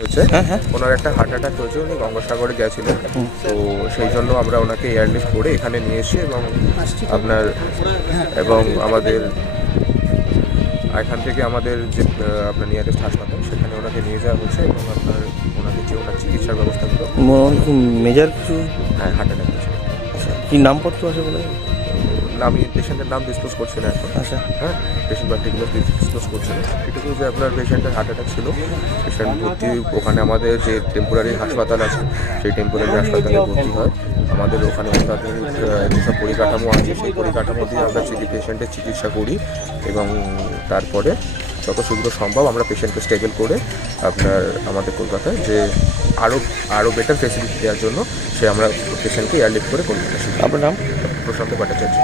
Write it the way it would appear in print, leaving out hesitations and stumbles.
হয়েছে। ওনার একটা heart attack হয়েছে, উনি গঙ্গাসাগরে গেছিলেন, তো সেই জন্য আমরা ওনাকে এয়ারলিফট করে এখানে নিয়ে এসে এবং আমাদের এখান থেকে আমাদের যে আপনার নিয়ারেস্ট হাসপাতাল সেখানে ওনাকে নিয়ে যাওয়া হচ্ছে এবং ওনাকে যে ওনার চিকিৎসার ব্যবস্থাগুলো। মেজর কিছু? হ্যাঁ, হার্ট অ্যাটাক হয়েছে। আচ্ছা, কী নামপত্র আছে বলে? আমি পেশেন্টের নাম ডিসক্লোজ করছি না এখন। আচ্ছা, হ্যাঁ, পেশেন্ট পার্টিকুলার ডিসক্লোজ করছি না। এটুকু যে আপনার পেশেন্টের হার্ট অ্যাটাক ছিল, পেশেন্ট ভর্তি ওখানে আমাদের যে টেম্পোরারি হাসপাতাল আছে সেই টেম্পোরারি হাসপাতালে ভর্তি হয়। আমাদের ওখানে অত্যাধুনিক যেসব পরিকাঠামো আছে সেই পরিকাঠামো দিয়ে আমরা পেশেন্টের চিকিৎসা করি এবং তারপরে যত শীঘ্র সম্ভব আমরা পেশেন্টকে স্টেবল করে আমাদের কলকাতায় যে আরও বেটার ফেসিলিটি দেওয়ার জন্য আমরা পেশেন্টকে এয়ারলিফট করে কলকাতা। আপনার নাম? প্রশান্ত ভট্টাচার্য।